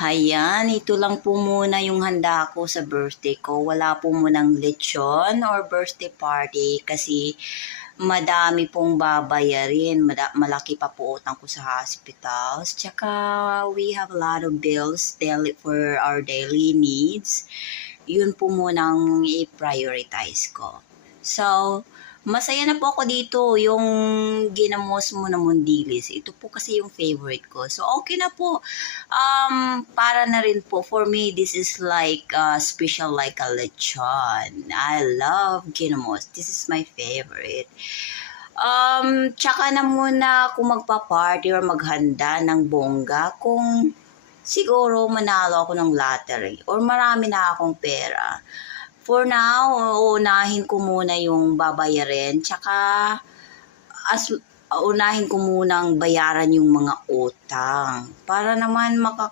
Hayan, ito lang po muna yung handa ko sa birthday ko. Wala po munang lechon or birthday party kasi madami pong babayarin. Malaki pa po utang ko sa hospitals. Tsaka we have a lot of bills daily for our daily needs. Yun po munang i-prioritize ko. So, masaya na po ako dito, yung ginamos mo na mundilis. Ito po kasi yung favorite ko. So, okay na po. Para na rin po. For me, this is like special like a lechon. I love ginamos. This is my favorite. Tsaka na muna kung magpa-party or maghanda ng bongga kung siguro manalo ako ng lottery or marami na akong pera. For now, uunahin ko muna yung babayarin. Tsaka, unahin ko munang bayaran yung mga utang. Para naman